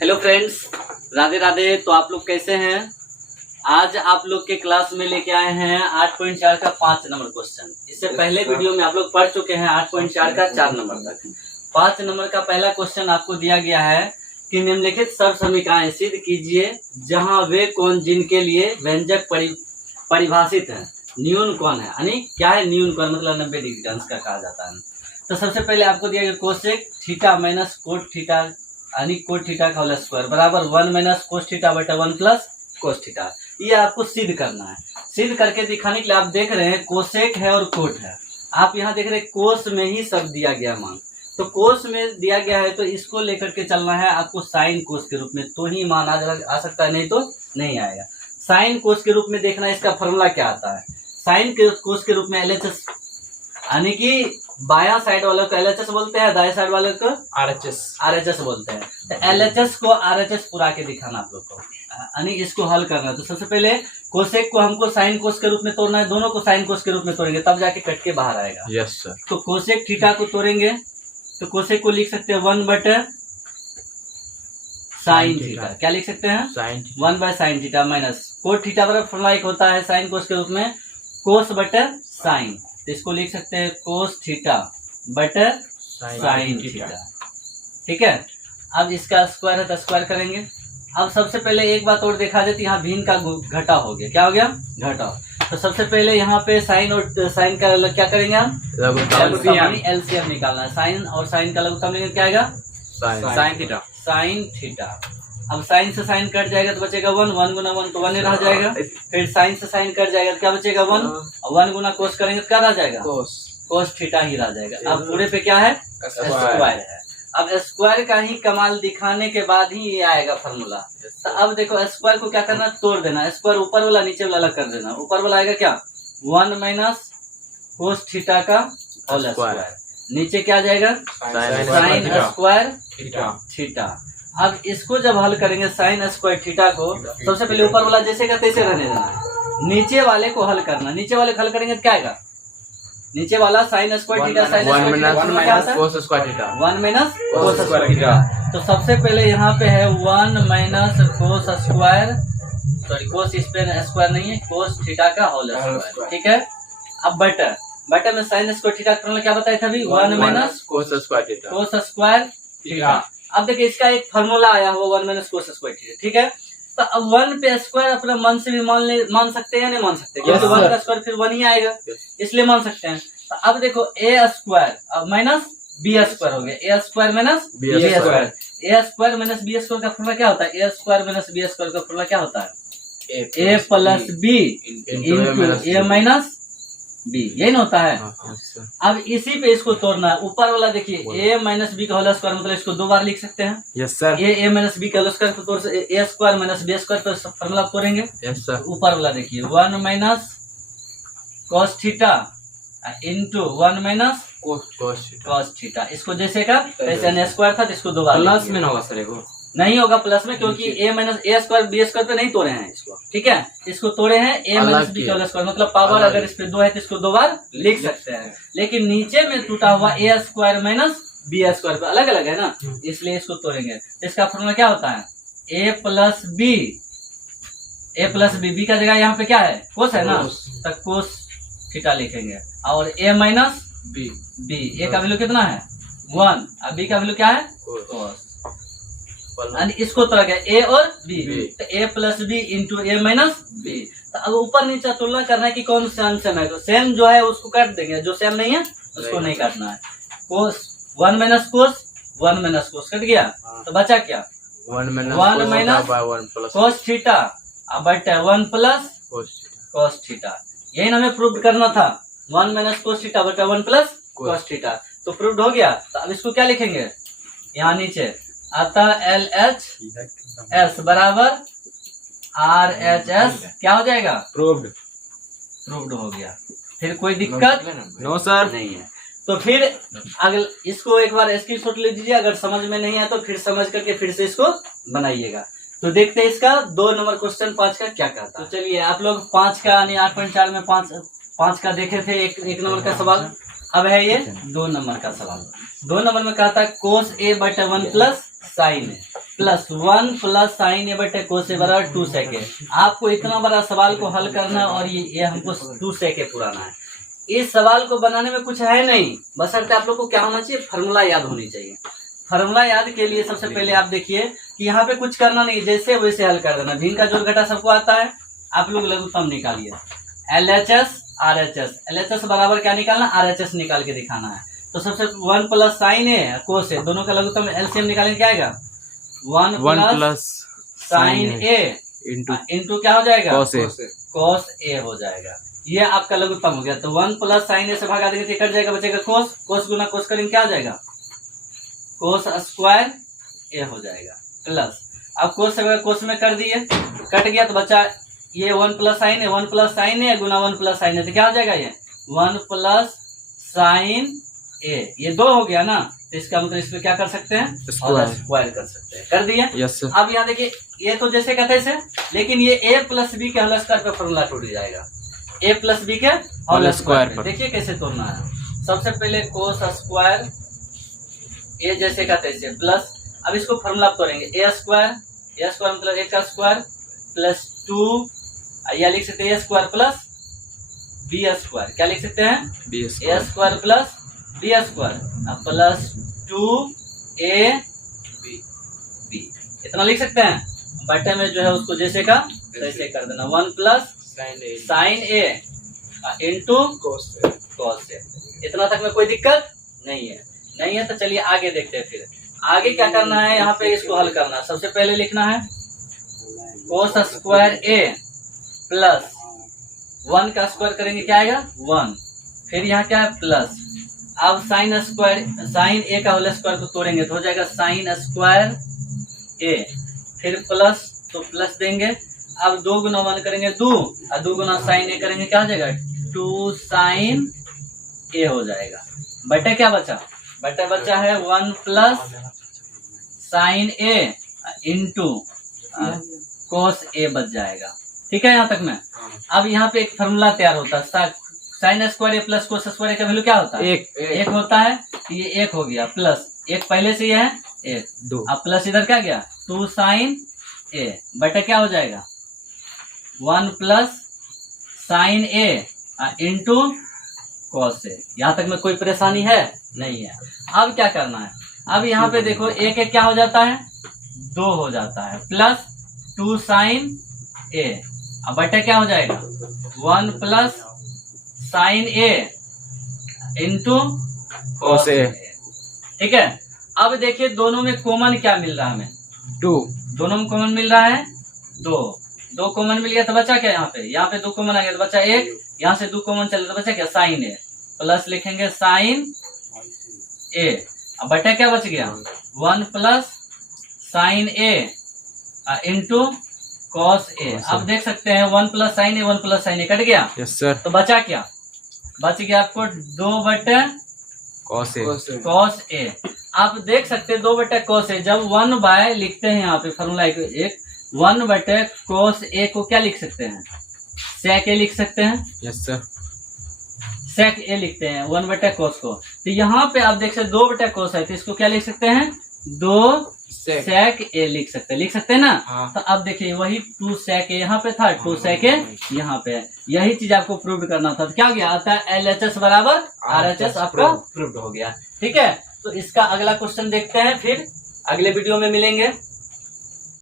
Hello friends, Radhe Radhe. तो आप लोग कैसे हैं? आज आप लोग के क्लास में लेके आए हैं 8.4 का 5 नंबर क्वेश्चन। इससे पहले वीडियो में आप लोग पढ़ चुके हैं 8.4 का 4 नंबर तक। 5 नंबर का पहला क्वेश्चन आपको दिया गया है कि निम्नलिखित सर्व समीकरण सिद्ध कीजिए जहां वे कौन जिनके लिए व्यंजक परिभाषित है। न्यून कौन है, यानी क्या है न्यून कौन, मतलब 90 डिग्री का अंश का कहा जाता है। तो सबसे पहले आपको दिया गया cosec theta minus cot theta यानी कोट थीटा का होल स्क्वायर बराबर 1 माइनस कोस थीटा बटा 1 प्लस कोस थीटा। ये आपको सिद्ध करना है। सिद्ध करके दिखाने के लिए आप देख रहे हैं कोसेक है और कोट है। आप यहाँ देख रहे हैं कोस में ही सब दिया गया मान, तो कोस में दिया गया है तो इसको लेकर के चलना है आपको साइन कोस के रूप में, तो ही मान आ सकता है, नहीं तो नहीं आएगा। साइन कोस के रूप में देखना इसका फॉर्मूला क्या आता है। साइन कोस के रूप में एलएचएस यानी कि बाया साइड वाले को एलएचएस बोलते हैं, दाएं साइड वाले को आरएचएस बोलते हैं। तो एलएचएस को आरएचएस पूरा के दिखाना आप लोग को, यानी इसको हल करना है। तो सबसे पहले कोसेक को हमको साइन कोस के रूप में तोड़ना है, दोनों को साइन कोस के रूप में तोड़ेंगे तब जाके कट के बाहर आएगा। Yes sir. तो कोसेक थीटा को तोड़ेंगे तो कोसेक को लिख सकते हैं 1 बटे साइन थीटा। क्या लिख सकते हैं? Sine 1 by sine theta minus cot theta बराबर फॉर्मूला एक होता है साइन कोस के रूप में कोस बटे साइन, तो इसको लिख सकते हैं कोस थीटा बटे साइन थीटा। ठीक है, अब इसका स्क्वायर है तो स्क्वायर करेंगे। अब सबसे पहले एक बात और देखा जाए तो यहाँ भिन्न का घटा हो गया। क्या हो गया? घटा। तो सबसे पहले यहाँ पे साइन और साइन का क्या करेंगे हम? एलसीएम निकालना है। साइन और साइन का लघुत्तम लेंगे, क्या आएगा? Sine theta. Sine theta. अब साइन से साइन कट जाएगा तो बचेगा 1, 1 गुना 1 तो 1 ही रह जाएगा। फिर साइन से साइन कट जाएगा तो क्या बचेगा 1, 1 गुना कोस करेंगे तो क्या रह जाएगा? कोस थीटा ही रह जाएगा। अब पूरे पे क्या है? स्क्वायर है। अब स्क्वायर का ही कमाल दिखाने के बाद ही ये आएगा फॉर्मूला। तो अब देखो स्क्वायर को क्या करना, तोड़ देना। स्क्वायर ऊपर वाला नीचे वाला अलग कर देना। ऊपर वाला आएगा क्या? 1 माइनस कोस थीटा का होल स्क्वायर। नीचे क्या आ जाएगा? Sine square theta. अब इसको जब हल करेंगे साइन स्क्वायर थीटा को, सबसे पहले ऊपर वाला जैसे का तैसे रहने देना है, नीचे वाले को हल करना। नीचे वाले को हल करेंगे तो क्या आएगा? नीचे वाला sine square theta sine square theta cos square theta 1 minus cos square theta. तो सबसे पहले यहाँ पे है 1 minus cos square, sorry cos square नहीं है, कोस थीटा का होल स्क्वायर। ठीक है, अब बटा में साइन स्क्वायर थीटा का फॉर्मूला क्या बताया था अभी? 1 माइनस कोस स्क्वायर थीटा। अब देखिए इसका एक फॉर्मूला आया हुआ 1 माइनस कोस स्क्वायर थीटा। ठीक है, तो अब 1 पे स्क्वायर अपने मन से भी मान सकते हैं या नहीं मान सकते? क्योंकि 1 का स्क्वायर फिर 1 ही आएगा, इसलिए मान सकते हैं। तो अब देखो ए स्क्वायर माइनस बी स्क्वायर हो गया। ए स्क्वायर माइनस बी स्क्वायर। ए स्क्वायर माइनस बी स्क्वायर का फॉर्मूला क्या होता है? ए स्क्वायर माइनस बी स्क्वायर का फॉर्मूला क्या होता है? ए प्लस बी इंटू ए माइनस बी, यही ना होता है। अब इसी पे इसको तोड़ना है। ऊपर वाला देखिए ए माइनस बी का होल स्क्वायर, मतलब इसको 2 बार लिख सकते हैं। Yes sir. A minus b का होल स्क्वायर को तोड़ से a square minus b square पे फॉर्मूला तोड़ेंगे। Yes sir. ऊपर वाला देखिए 1 minus cos theta into 1 minus cos theta. इसको जैसे का वैसे स्क्वायर था तो इसको 2 बार प्लस में ना होगा सर, वो नहीं होगा प्लस में, क्योंकि ए माइनस ए स्क्वायर बी स्क्वायर पे नहीं तोड़े हैं इसको। ठीक है, इसको तोड़े हैं ए माइनस बी का स्क्वायर, मतलब पावर अगर इस पे 2 है तो इसको 2 बार लिख सकते हैं। लेकिन नीचे में टूटा हुआ ए स्क्वायर माइनस बी स्क्वायर पे अलग अलग है ना, इसलिए इसको तोड़ेंगे। इसका फॉर्मूला क्या होता है? ए प्लस बी का जगह यहाँ पे क्या है? कोस है ना, तो कोस थीटा लिखेंगे। और ए माइनस बी, ए का वैल्यू कितना है? 1, और बी का वैल्यू क्या है? कोस। इसको तोड़ा गया ए और बी, तो ए प्लस बी इंटू ए माइनस बी। तो अब ऊपर नीचे तुलना करना है कि कौन सेम है। तो सेम जो है उसको काट देंगे, जो सेम नहीं है उसको नहीं काटना है। कोस 1 माइनस कोस कट गया, तो बचा क्या? 1 माइनस कोस थीटा बटे 1 प्लस कोस थीटा। यही हमें प्रूव करना था, 1 माइनस कोस थीटा बटे 1 प्लस कोस थीटा। तो प्रूव हो गया। तो अब इसको क्या लिखेंगे? यहाँ नीचे अतः LHS बराबर RHS क्या हो जाएगा? प्रूव्ड हो गया। फिर कोई दिक्कत नो सर नहीं है। तो फिर अगर इसको एक बार स्क्रीनशॉट ले दीजिए, अगर समझ में नहीं आया तो फिर समझ करके फिर से इसको बनाइएगा। तो देखते हैं इसका 2 नंबर क्वेश्चन 5 का क्या कहता है। तो चलिए आप लोग 5 का यानी 8.4 में 5 का देखे थे एक नंबर का सवाल। अब है ये 2 नंबर का सवाल। 2 नंबर में कहता है कोस ए बटे 1 प्लस साइन है। प्लस 1 प्लस साइन ए बटे कोस ए बराबर 2 सेक ए। आपको इतना बड़ा सवाल को हल करना और ये हमको 2 सेक ए पुराना है। इस सवाल को बनाने में कुछ है नहीं, बशर्ते आप लोग को क्या होना चाहिए, फार्मूला याद होनी चाहिए। फार्मूला याद के लिए सबसे पहले आप देखिए कि यहाँ पे कुछ करना नहीं, जैसे वैसे हल कर देना। भिन्न का जोड़ घटा सबको आता है, आप लोग लघुत्तम निकालिए। LHS RHS, LHS बराबर क्या निकालना, RHS निकाल के दिखाना है। तो सबसे 1 प्लस साइन ए कोस ए, दोनों का लघुत्तम एलसीएम निकालेंगे, क्या आएगा 1 प्लस साइन ए इंटू क्या हो जाएगा कोस ए हो जाएगा। ये आपका लघुत्तम हो गया। तो 1 प्लस साइन ए से भगा देंगे तो कट जाएगा, बचेगा कोस, कोस गुना कोस करेंगे क्या हो जाएगा, कोस स्क्वायर ए हो जाएगा। प्लस अब कोस से कोस में कर दिए, कट गया तो बचा ये 1 प्लस साइन ए, 1 प्लस साइन ए गुना 1 प्लस साइन ए, तो क्या हो जाएगा ये 1 प्लस साइन ए। ये 2 हो गया ना, तो इसका मतलब इसमें क्या कर सकते हैं, स्क्वायर कर सकते हैं। कर दिए। Yes sir. अब यहाँ देखिए ये तो जैसे कहते हैं से, लेकिन ये a प्लस बी के होल स्क्वायर पे फॉर्मूला टूट जाएगा। a प्लस बी के होल स्क्वायर पे देखिए कैसे तोड़ना है। सबसे पहले कोस स्क्वायर ए जैसे कहते हैं प्लस, अब इसको फॉर्मूला तोड़ेंगे, a स्क्वायर मतलब a का स्क्वायर प्लस 2, या लिख सकते हैं a square plus B square, क्या लिख सकते हैं a square plus B square plus 2ab, इतना लिख सकते हैं। बटे में जो है उसको जैसे का तैसे कर देना, 1 प्लस साइन ए इंटू कोस ए। इतना तक में कोई दिक्कत नहीं है तो चलिए आगे देखते हैं। फिर आगे क्या करना है, यहाँ पे इसको हल करना है। सबसे पहले लिखना है कोस स्क्वायर ए प्लस 1 का स्क्वायर करेंगे क्या आएगा 1, फिर यहाँ क्या है प्लस। अब साइन स्क्वायर, साइन ए का होल स्क्वायर को तोड़ेंगे तो हो जाएगा साइन स्क्वायर ए, फिर प्लस तो प्लस देंगे। अब 2 गुना 1 करेंगे 2, और 2 गुना साइन ए करेंगे क्या हो जाएगा 2 साइन ए हो जाएगा। बटे क्या बचा, बटे बचा है 1 प्लस साइन ए इंटू कोस ए बच जाएगा। ठीक है यहाँ तक में। अब यहाँ पे एक फॉर्मूला तैयार होता है, साइन स्क्वायर ए प्लस कोस स्क्वायर का वैल्यू क्या होता है, एक होता है। ये 1 हो गया, प्लस 1 पहले से ये है 1, 2, अब प्लस इधर क्या गया 2 साइन ए, बटे क्या हो जाएगा 1 plus sign A into cos A. यहाँ तक में कोई परेशानी है नहीं है। अब क्या करना है, अब यहाँ पे देखो एक क्या हो जाता है 2 हो जाता है, प्लस 2 साइन ए, अब बटे क्या हो जाएगा 1 plus sign A into cos A. ठीक है। अब देखिए दोनों में कॉमन क्या मिल रहा है हमें 2, दोनों में कॉमन मिल रहा है 2 कॉमन मिल गया तो बचा क्या, यहाँ पे 2 कॉमन आ गया तो बचा 1, यहाँ से 2 कॉमन चले तो बचा क्या साइन ए, प्लस लिखेंगे साइन ए, अब बटा क्या बच गया 1 plus sign A into cos A. अब देख सकते हैं 1 प्लस साइन ए 1 प्लस साइन ए कट गया। Yes sir. तो बचा क्या, बच गया आपको 2 बटे कॉस ए। आप देख सकते हैं 2 बटे कॉस ए, जब 1 बाय लिखते हैं यहाँ पे फॉर्मूला एक 1 बटे कॉस ए को क्या लिख सकते हैं सेक ए लिख सकते हैं। Yes sir. सेक ए लिखते हैं 1 बटे कॉस को। तो यहाँ पे आप देख सकते 2 बटे कॉस है तो इसको क्या लिख सकते हैं 2 सेक ए लिख सकते हैं ना। हाँ। तो अब देखिए वही 2 सेक ए यहाँ पे था, 2 सेक ए यहाँ पे है। यही चीज आपको प्रूव करना था। तो क्या हो गया, अतः LHS बराबर RHS आपका प्रूव हो गया। ठीक है। तो इसका अगला क्वेश्चन देखते हैं, फिर अगले वीडियो में मिलेंगे।